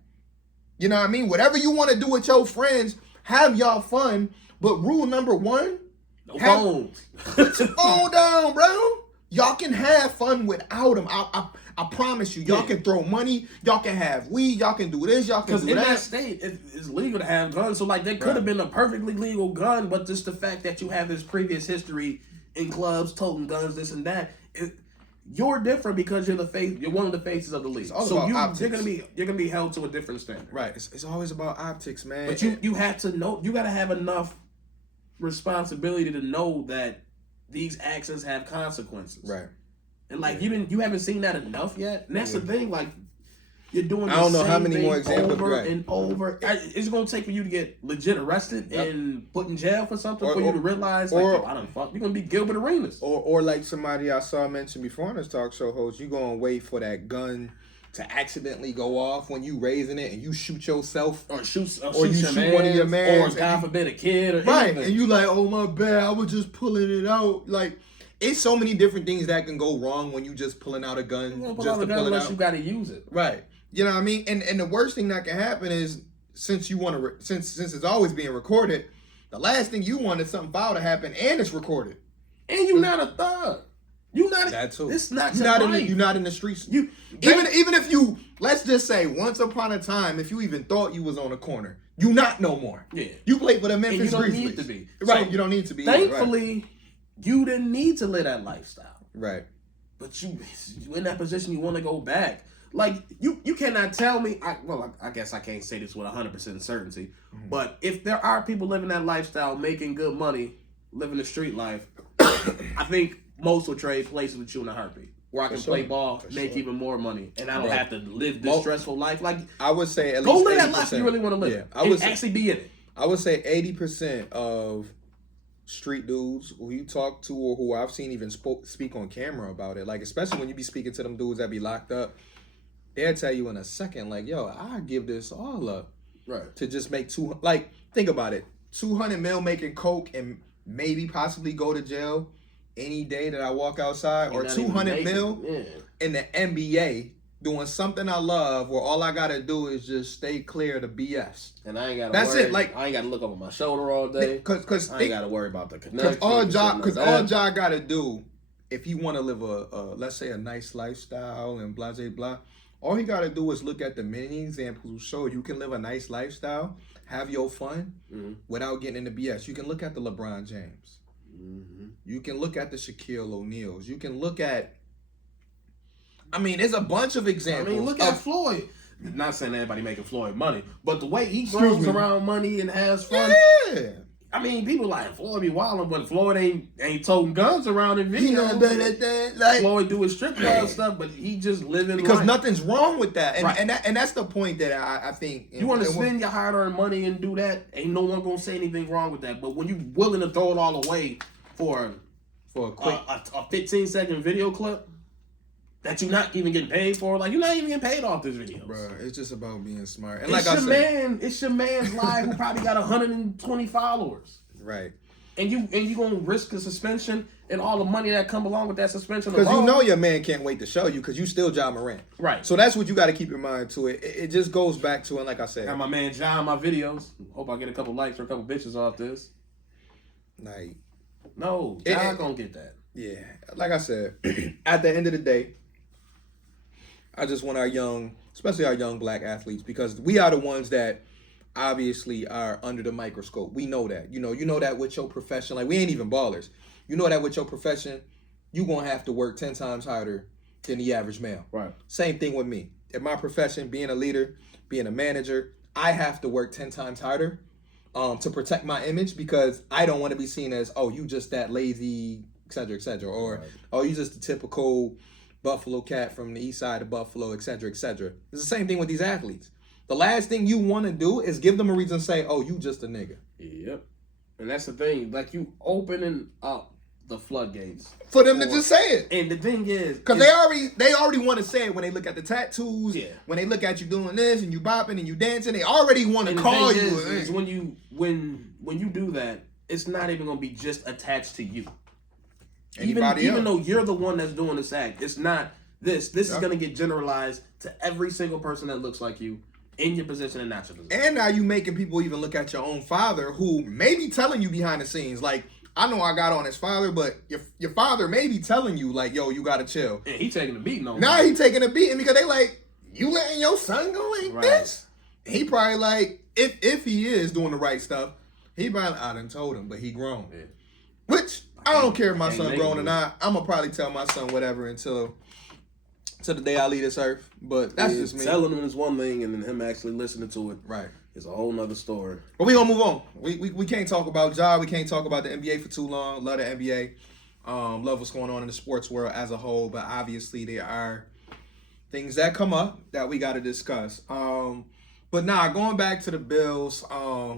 You know what I mean? Whatever you want to do with your friends, have y'all fun. But rule number 1, no phones. Put your phone down, bro. Y'all can have fun without them. I promise you. Y'all can throw money. Y'all can have weed. Y'all can do this. Y'all can do that. Because in that state, it's legal to have guns. So, like, there could have been a perfectly legal gun, but just the fact that you have this previous history in clubs, toting guns, this and that, you're different because you're the face. You're one of the faces of the league. So you're gonna be held to a different standard. Right. It's always about optics, man. But you have to know. You got to have enough responsibility to know that these actions have consequences. Right. And like you haven't seen that enough yet. And that's the thing. Like, you're doing. I don't know how many more examples. Over and over. It's gonna take for you to get legit arrested and put in jail for something for you to realize, like, yo, I done fucked. You're gonna be Gilbert Arenas. Or like somebody I saw mention before on this talk show host, you gonna wait for that gun to accidentally go off when you raising it and you shoot yourself, or you shoot one of your mans, or God forbid a kid, or right? Anything. And you like, oh my bad, I was just pulling it out. Like, it's so many different things that can go wrong when you just pulling out a gun just to pull it out. Unless you got to use it, right? You know what I mean? And the worst thing that can happen is, since it's always being recorded, the last thing you want is something foul to happen and it's recorded, and you're not a thug. You not that too. It's not you're your not life. You're not in the streets. Even if you, let's just say, once upon a time, if you even thought you was on a corner, you not no more. Yeah. You play for the Memphis Grizzlies. You don't need to be. Right. So, you don't need to be. Thankfully, you didn't need to live that lifestyle. Right. But you in that position, you want to go back. Like, you cannot tell me. I guess I can't say this with 100% certainty. Mm-hmm. But if there are people living that lifestyle, making good money, living the street life, I think most will trade places with you in a heartbeat, where I can play ball, make even more money, and I don't have to live this stressful life. Like, I would say at least go live that life you really want to live. Yeah, I would actually be in it. I would say 80% of street dudes who you talk to, or who I've seen even speak on camera about it, like, especially when you be speaking to them dudes that be locked up, they'll tell you in a second, like, yo, I give this all up, right, to just make like, think about it, 200 mil making coke and maybe possibly go to jail any day that I walk outside, or 200 mil in the NBA doing something I love, where all I gotta do is just stay clear of the BS. And I ain't gotta That's worry. it. Like, I ain't gotta look over my shoulder all day. Cause I ain't gotta worry about the connection. Because all Ja gotta do if you want to live let's say a nice lifestyle and blah blah blah, all you got to do is look at the many examples who show you can live a nice lifestyle, have your fun without getting into BS. You can look at the LeBron James. You can look at the Shaquille O'Neals. You can look at, I mean, there's a bunch of examples. I mean, look at Floyd. Not saying anybody making Floyd money, but the way he grows around money and has fun. Yeah. I mean, people like Floyd be wilding, but Floyd ain't toting guns around in videos. Like, Floyd do his strip club stuff, but he just living because life. nothing's wrong with that, and Right. and that's the point that I think you want to spend your hard-earned money and do that. Ain't no one gonna say anything wrong with that. But when you willing to throw it all away for a quick a 15-second video clip that you're not even getting paid for, like you're not even getting paid off this video, bro, it's just about being smart. And it's like I said, it's your man's live who probably got 120 followers. right? And you gonna risk a suspension and all the money that come along with that suspension? Because you know your man can't wait to show you because you still Ja Morant, right? So that's what you got to keep in mind to it. It just goes back to, and like I said, Got my man Ja in my videos. Hope I get a couple likes or a couple bitches off this. like, no, Ja gonna get that. Yeah, like I said, at the end of the day, I just want our young, especially our young black athletes, because we are the ones that obviously are under the microscope. We know that. You know that with your profession, like we ain't even ballers. You know that with your profession, you gonna have to work 10 times harder than the average male. Right. Same thing with me. In my profession, being a leader, being a manager, I have to work 10 times harder to protect my image because I don't want to be seen as, oh, you just that lazy, et cetera, or oh, you just the typical Buffalo cat from the east side of Buffalo, et cetera, et cetera. It's the same thing with these athletes. The last thing you want to do is give them a reason to say, oh, you just a nigga. Yep. And that's the thing. Like, you opening up the floodgates. For them to just say it. And the thing is... Because they already want to say it when they look at the tattoos. Yeah. When they look at you doing this and you bopping and you dancing, they already want to call you. Is when you do that, it's not even going to be just attached to you. Even though you're the one that's doing this act, it's not this. This is going to get generalized to every single person that looks like you in your position and not your position. And now you making people even look at your own father who may be telling you behind the scenes, like, I know I got on his father, but your father may be telling you, like, yo, you got to chill. And he taking a beating on Now he taking a beating because they like, you letting your son go like this? He probably like, if he is doing the right stuff, he probably, I done told him, but he grown. Yeah. Which, I don't care if my son grown or not. I'm going to probably tell my son whatever until the day I leave this earth. But that's just me. Telling him is one thing, and then him actually listening to it. Right. It's a whole nother story. But we gonna move on. We can't talk about Ja. We can't talk about the NBA for too long. Love the NBA. Love what's going on in the sports world as a whole. But obviously there are things that come up that we got to discuss. But nah, going back to the Bills.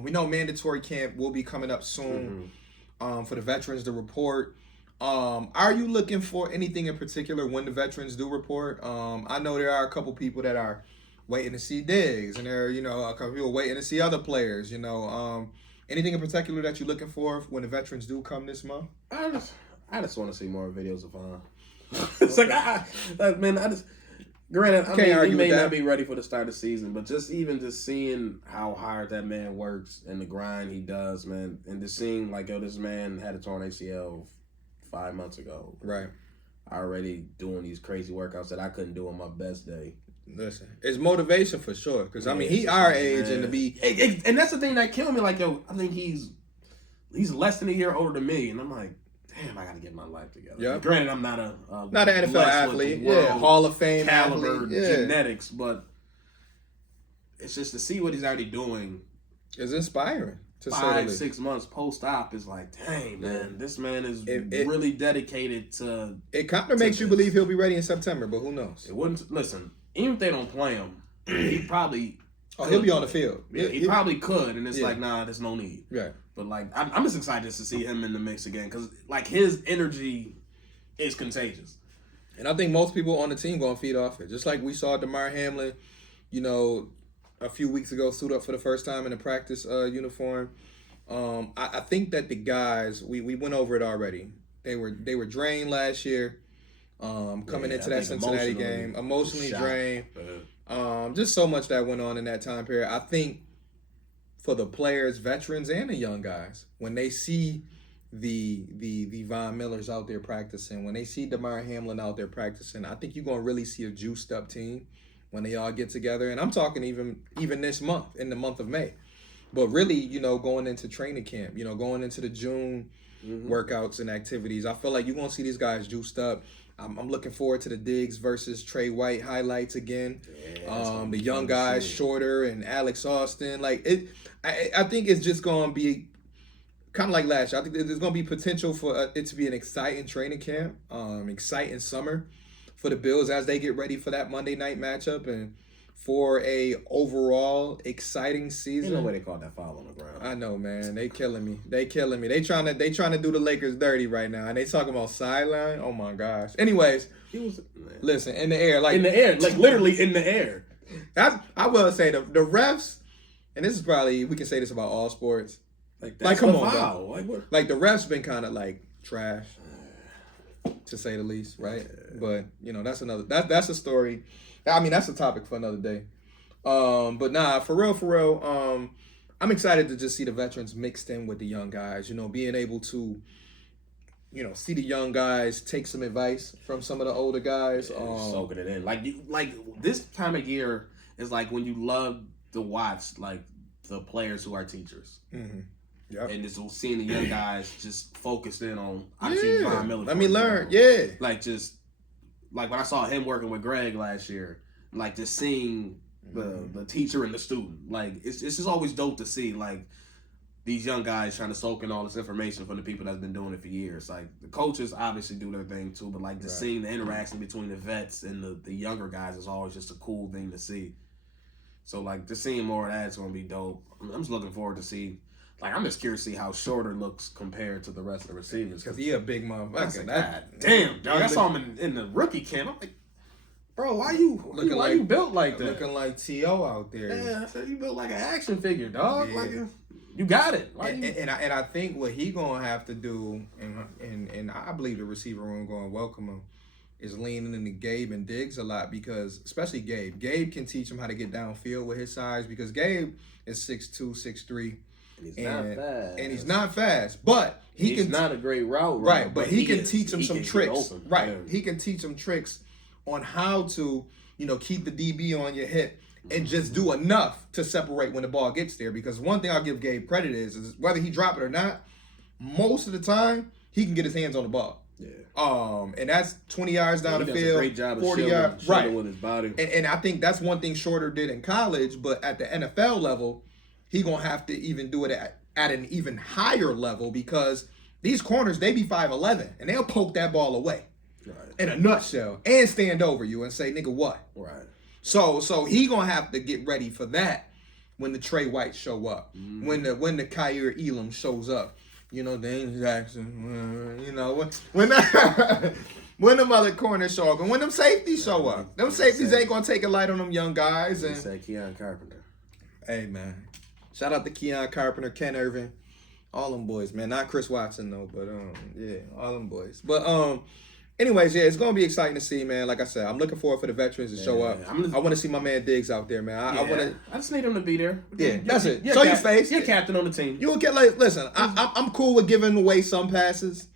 We know mandatory camp will be coming up soon. For the veterans to report. Are you looking for anything in particular when the veterans do report? I know there are a couple people that are waiting to see Diggs, and there are, a couple people waiting to see other players, anything in particular that you're looking for when the veterans do come this month? I just want to see more videos of It's like, granted, I mean, he may not be ready for the start of the season, but just seeing how hard that man works and the grind he does, man, and just seeing like, yo, this man had a torn ACL 5 months ago. Right. Already doing these crazy workouts that I couldn't do on my best day. Listen, it's motivation for sure. Because, I mean, he our age, man. And to be... And that's the thing that killed me. Like, yo, I think he's less than a year older than me. And I'm like, damn, I got to get my life together. Yep. Granted, I'm not an NFL athlete. Yeah, Hall of Fame caliber athlete. Yeah. Genetics. But it's just to see what he's already doing. It's inspiring. 5-6 months post-op is like, dang, man, this man is really dedicated to... It kind of makes you believe he'll be ready in September, but who knows? It wouldn't... Listen, even if they don't play him, he probably... he'll be on the field. Yeah, he probably could, and it's like, nah, there's no need. Right. But, like, I'm just excited just to see him in the mix again, because, like, his energy is contagious. And I think most people on the team going to feed off it. Just like we saw Damar Hamlin, a few weeks ago suit up for the first time in a practice uniform. I think that the guys, we went over it already. They were drained last year, coming into that Cincinnati game. Emotionally drained. Just so much that went on in that time period. I think for the players, veterans, and the young guys, when they see the Von Millers out there practicing, when they see DeMar Hamlin out there practicing, I think you're gonna really see a juiced up team when they all get together. And I'm talking even this month, in the month of May. But really, going into training camp, going into the June workouts and activities, I feel like you're gonna see these guys juiced up. I'm looking forward to the Diggs versus Trey White highlights again. Yeah, the young guys, Shorter and Alex Austin, I think it's just gonna be kind of like last year. I think there's going to be potential for it to be an exciting training camp, exciting summer for the Bills as they get ready for that Monday night matchup and for a overall exciting season. Ain't no way they called that foul on the ground. I know, man. They killing me. They trying to do the Lakers dirty right now, and they talking about sideline. Oh my gosh. Anyways, listen, in the air, literally in the air. I will say the refs, and this is probably, we can say this about all sports. That's come the on, foul. the refs been kind of trash, to say the least, right? But that's that's a story. I mean, that's a topic for another day. But nah, for real, I'm excited to just see the veterans mixed in with the young guys. Being able to, see the young guys take some advice from some of the older guys. Soaking it in, like this time of year is like when you love to watch the players who are teachers. Mm-hmm. Yep. And just seeing the young guys just focused in on obviously Von Miller. Let me learn. Like when I saw him working with Greg last year, just seeing the teacher and the student. It's just always dope to see these young guys trying to soak in all this information from the people that's been doing it for years. The coaches obviously do their thing too, but just seeing the interaction between the vets and the younger guys is always just a cool thing to see. So just seeing more of that's gonna be dope. I'm just looking forward to see. I'm just curious to see how Shorter looks compared to the rest of the receivers. Because he a big motherfucker. God damn, dog. I saw him in the rookie camp. I'm like, bro, why you built like that? Looking like T.O. out there. Yeah, I said you built like an action figure, dog. Yeah. You got it. And I think what he gonna have to do, and I believe the receiver room gonna welcome him, is leaning into Gabe and Diggs a lot, because especially Gabe. Gabe can teach him how to get downfield with his size, because Gabe is 6'2", 6'3". And he's not fast, but he's not a great route runner, right? But he can teach him some tricks, right? Yeah. He can teach him tricks on how to, keep the DB on your hip and just do enough to separate when the ball gets there. Because one thing I'll give Gabe credit is whether he drop it or not, most of the time he can get his hands on the ball. Yeah. And that's 20 yards down the field. Does a great job 40 yards, right? With his body. And I think that's one thing Shorter did in college, but at the NFL level, he gonna have to even do it at an even higher level, because these corners, they be 5'11", and they'll poke that ball away in a nutshell and stand over you and say, nigga, what? Right. So he gonna have to get ready for that when the Trey White show up, when the Kyer Elam shows up, Dane Jackson, when them other corners show up, and when them safeties show up. Them safeties ain't gonna take a light on them young guys. And say Keon Carpenter. Hey man. Shout out to Keon Carpenter, Ken Irvin, all them boys, man. Not Chris Watson though, but all them boys. But anyways, it's gonna be exciting to see, man. Like I said, I'm looking forward for the veterans to show up. I want to see my man Diggs out there, man. I just need him to be there. Yeah, that's it. Show your face. You're captain on the team. You will get listen. I'm cool with giving away some passes.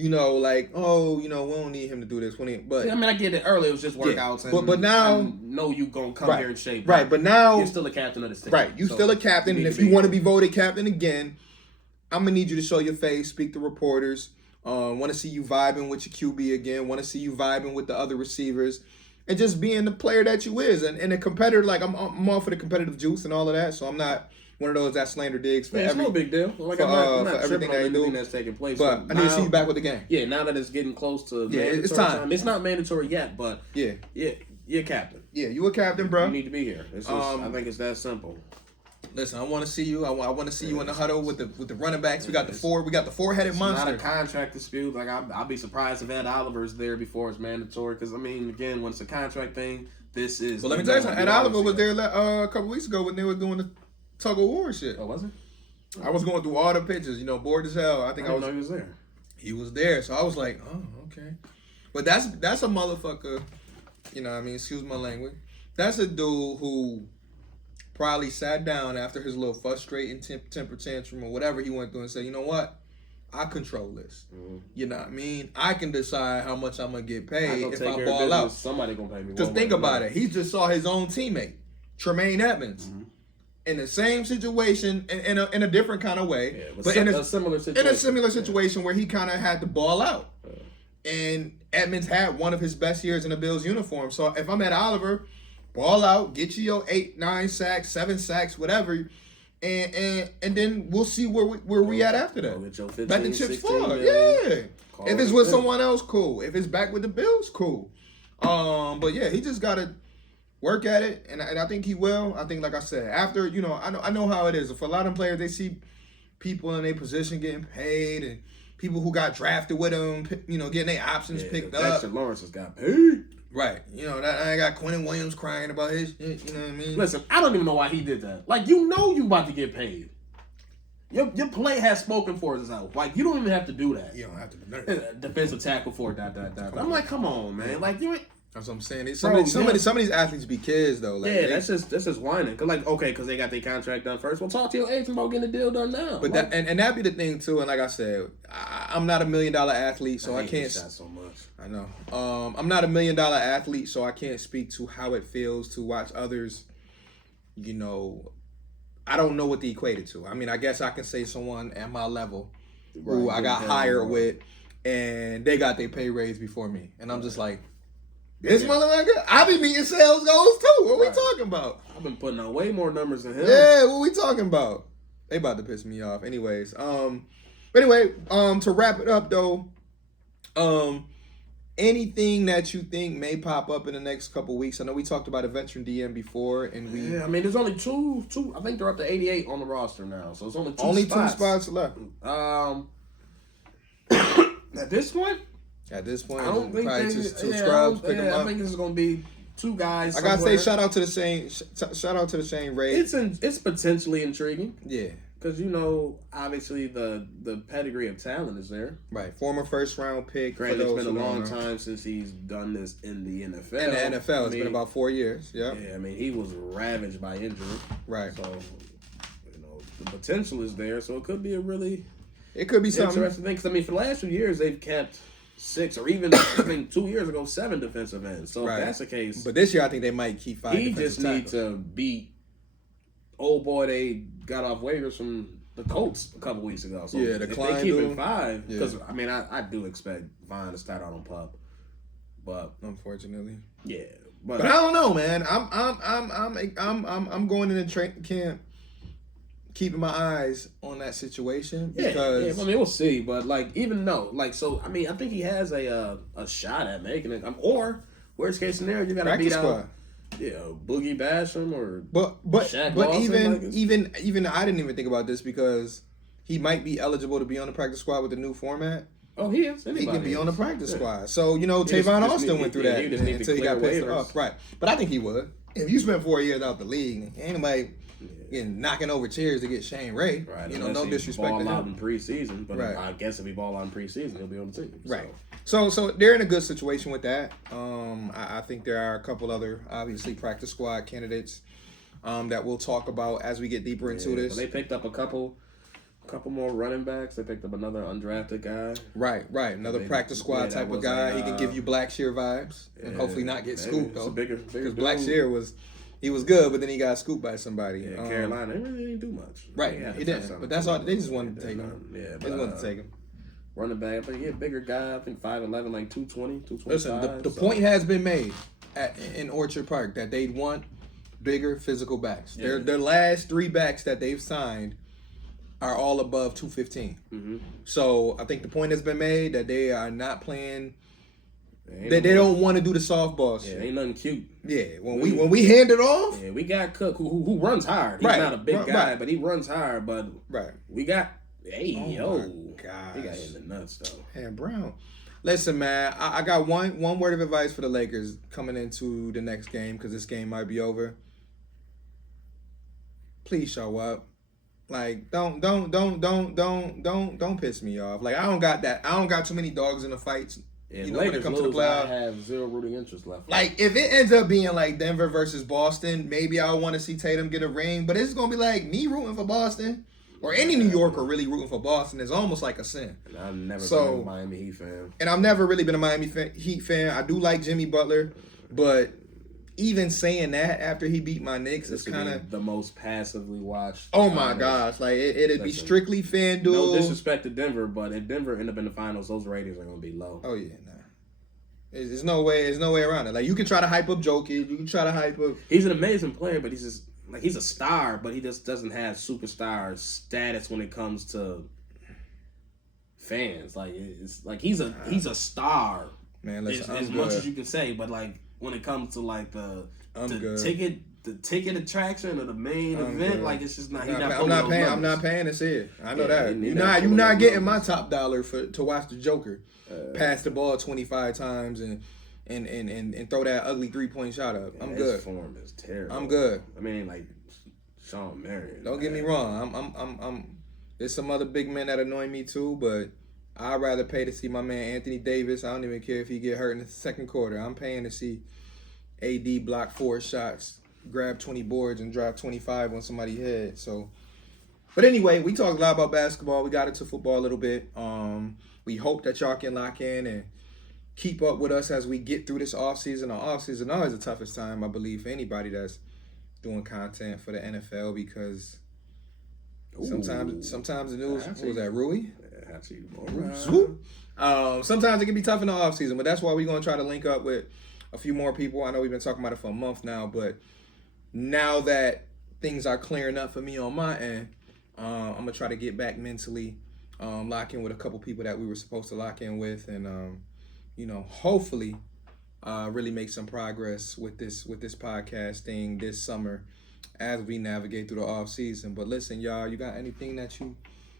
We don't need him to do this. But I get it. Earlier it was just workouts. Yeah, but now, I know you gonna come here in shape. Right, but now you're still a captain of the team. Right, still a captain, and if you want to be voted captain again, I'm gonna need you to show your face, speak to reporters. Want to see you vibing with your QB again. Want to see you vibing with the other receivers, and just being the player that you is, and a competitor. I'm all for the competitive juice and all of that. So I'm not one of those that slander Diggs for it's no big deal. I'm not everything that everything that's taking place. But I need to see you back with the game. Yeah, now that it's getting close to it's time. It's not mandatory yet, but you're captain. Yeah, you a captain, bro. You need to be here. I think it's that simple. Listen, I want to see you. I want to see you in the huddle with the running backs. We got the four-headed monster. Not a contract dispute. I'll be surprised if Ed Oliver's there before it's mandatory. Because again, when it's a contract thing, this is. Well, let me tell you something. Ed Oliver was there a couple weeks ago when they were doing the tug of war shit. Oh, was it? I was going through all the pictures. Bored as hell. I didn't know he was there. He was there, so I was like, oh, okay. But that's a motherfucker. Excuse my language. That's a dude who probably sat down after his little frustrating temper tantrum or whatever he went through and said, you know what? I control this. Mm-hmm. You know what I mean? I can decide how much I'm gonna get paid if I care ball of out. business. Somebody gonna pay me. Just think about it. He just saw his own teammate, Tremaine Edmonds, in the same situation in a different kind of way, but in a similar situation. In a similar situation where he kind of had to ball out, and Edmonds had one of his best years in a Bills uniform. So if I'm at Oliver, ball out, get you your 8, 9 sacks, 7 sacks, whatever. And then we'll see where we at after that. Let the chips fall. Yeah. If it's with someone else, cool. If it's back with the Bills, cool. But yeah, he just gotta work at it, and I think he will. I think, like I said, after I know how it is. For a lot of players, they see people in their position getting paid, and people who got drafted with them, getting their options picked up. Dexter Lawrence has got paid. Right. I got Quentin Williams crying about his shit, you know what I mean? Listen, I don't even know why he did that. Like, you about to get paid. Your play has spoken for itself. Like, you don't even have to do that. You don't have to be nervous. Defensive tackle for ... I'm like, come on, man. Like, you ain't... That's what I'm saying. Some of these athletes be kids though. Like, that's just whining. Cause they got their contract done first. Well, talk to your agent about getting the deal done now. But like, that be the thing too. And like I said, I'm not $1 million athlete, so I can't. Shot so much. I know. I'm not $1 million athlete, so I can't speak to how it feels to watch others. I don't know what they equated to. I mean, I guess I can say someone at my level who I got hired with, and they got their pay raise before me, and I'm just like. This motherfucker, I be meeting sales goals too. What we talking about? I've been putting out way more numbers than him. Yeah, what we talking about? They about to piss me off. Anyways, to wrap it up though, anything that you think may pop up in the next couple weeks? I know we talked about a veteran DM before, and I mean, there's only two. I think they're up to 88 on the roster now, so it's only two spots left. At this point. At this point, I don't think probably just two scrubs pick them up. I think this is gonna be two guys. I gotta say, shout out to the Shane Ray. It's potentially intriguing. Yeah, because obviously the pedigree of talent is there. Right, former first round pick. Granted, it's been a long time since he's done this in the NFL. In the NFL, it's been about 4 years. Yeah. Yeah, I mean, he was ravaged by injury. Right. So, the potential is there. So it could be something interesting thing. Because I mean, for the last few years, they've kept 6 or even I think 2 years ago 7 defensive ends. So if that's the case, but this year I think they might keep 5. He just needs to beat old boy they got off waivers from the Colts a couple weeks ago. So if they keep it 5, because I mean I do expect Vine to start out on pup, but unfortunately, yeah. But I don't know, man. I'm going into training camp. Keeping my eyes on that situation because I mean we'll see, but even though I mean I think he has a shot at making it. Or worst case scenario, you gotta beat out Boogie Basham or but Shaq Lawson, even I didn't even think about this because he might be eligible to be on the practice squad with the new format. Oh, he is. He can be on the practice squad. So Tavon Austin went through that until he got pissed off. Right, but I think he would. If you spent 4 years out the league, ain't nobody knocking over chairs to get Shane Ray. Right. No disrespect to him. Ball out in preseason, but I guess if he ball out in preseason, he'll be on the team. Right. So they're in a good situation with that. I think there are a couple other obviously practice squad candidates that we'll talk about as we get deeper into this. They picked up a couple more running backs. They picked up another undrafted guy. Right. Another practice squad type of guy. He can give you Blackshear vibes and hopefully not get scooped though. Because Blackshear was. He was good, but then he got scooped by somebody. Yeah, Carolina, they really didn't do much. Right, he didn't. But that's all. They just wanted to take him. Yeah, they just wanted to take him. Running back, I think bigger guy. I think 5'11", like 220, 225. Listen, the point has been made in Orchard Park that they want bigger physical backs. Yeah. Their last 3 backs that they've signed are all above 215. Mm-hmm. So I think the point has been made that they are not playing. They don't want to do the softball shit. Yeah, ain't nothing cute. Yeah, when we hand it off. Yeah, we got Cook who runs hard. He's not a big guy, but he runs hard. But we got my gosh. He got hit in the nuts though. Hey, Brown. Listen, man, I got one word of advice for the Lakers coming into the next game because this game might be over. Please show up. Like, don't piss me off. Like, I don't got too many dogs in the fights. When it comes to the playoffs, I have zero rooting interest left. Like, if it ends up being like Denver versus Boston, maybe I want to see Tatum get a ring. But it's gonna be like me rooting for Boston. or any New Yorker really rooting for Boston is almost like a sin. And I've never been a Miami Heat fan. And I've never really been a Miami Heat fan. I do like Jimmy Butler, but even saying that after he beat my Knicks is kind of the most passively watched. Oh my gosh! Like it'd be strictly FanDuel. No disrespect to Denver, but if Denver end up in the finals, those ratings are gonna be low. Oh yeah, nah. There's no way around it. Like you can try to hype up Jokic, you can try to hype up. He's an amazing player, but he's just like he's a star, but he just doesn't have superstar status when it comes to fans. Like it's like he's a star. Man, listen, as much as you can say, but like when it comes to like the ticket attraction or the main event, like it's just not. I'm not paying to see it. I know that. You're not getting my top dollar to watch the Joker pass the ball 25 times and throw that ugly 3-point shot up. I'm good. His form is terrible. I'm good. I mean, like Sean Marion. Don't get me wrong. I'm. There's some other big men that annoy me too, but I'd rather pay to see my man Anthony Davis. I don't even care if he get hurt in the second quarter. I'm paying to see AD block 4 shots, grab 20 boards, and drop 25 on somebody's head. So, but anyway, we talked a lot about basketball. We got into football a little bit. We hope that y'all can lock in and keep up with us as we get through this offseason. The offseason is always the toughest time, I believe, for anybody that's doing content for the NFL because sometimes the news, what was that, Rui? Sometimes it can be tough in the offseason, but that's why we're going to try to link up with a few more people. I know we've been talking about it for a month now, but now that things are clearing up for me on my end, I'm going to try to get back mentally, lock in with a couple people that we were supposed to lock in with, and, hopefully really make some progress with this podcast thing this summer as we navigate through the off season. But listen, y'all, you got anything that you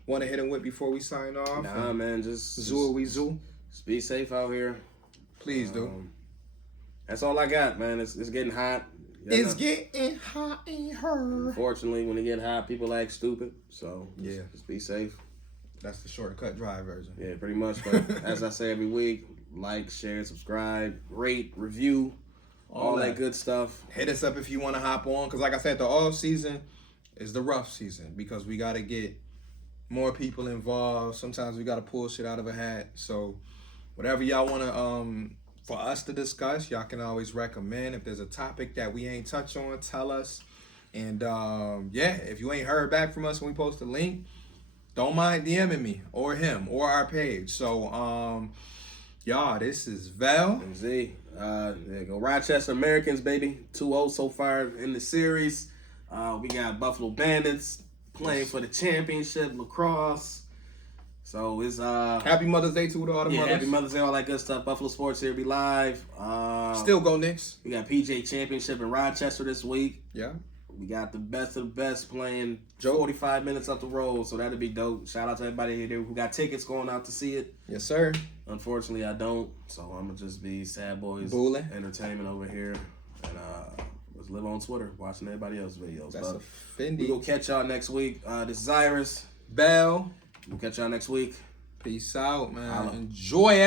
want to hit them with before we sign off? Nah, man, just zoo. Just be safe out here. Please do. That's all I got, man. It's getting hot. It's getting hot in her. Unfortunately, when it get hot, people act stupid. So just be safe. That's the shortcut drive version. Yeah, pretty much. But as I say every week, like, share, subscribe, rate, review, all that good stuff. Hit us up if you want to hop on, because like I said, the off season is the rough season because we got to get more people involved. Sometimes we got to pull shit out of a hat. So whatever y'all want to for us to discuss, y'all can always recommend. If there's a topic that we ain't touched on, tell us. And if you ain't heard back from us when we post a link, don't mind DMing me or him or our page. So y'all, this is Val. And Z. There you go. Rochester Americans, baby. 2-0 so far in the series. We got Buffalo Bandits playing for the championship, lacrosse. So it's Happy Mother's Day to all the mothers. Happy Mother's Day, all that good stuff. Buffalo Sports here be live. Still go Knicks. We got PJ Championship in Rochester this week. Yeah. We got the best of the best playing 45 minutes up the road, so that'll be dope. Shout out to everybody here who got tickets going out to see it. Yes, sir. Unfortunately, I don't, so I'm going to just be Sad Boys Entertainment over here. And let's live on Twitter watching everybody else's videos. That's offending. We're going to catch y'all next week. This is Iris. Bell. We'll catch y'all next week. Peace out, man. Enjoy it.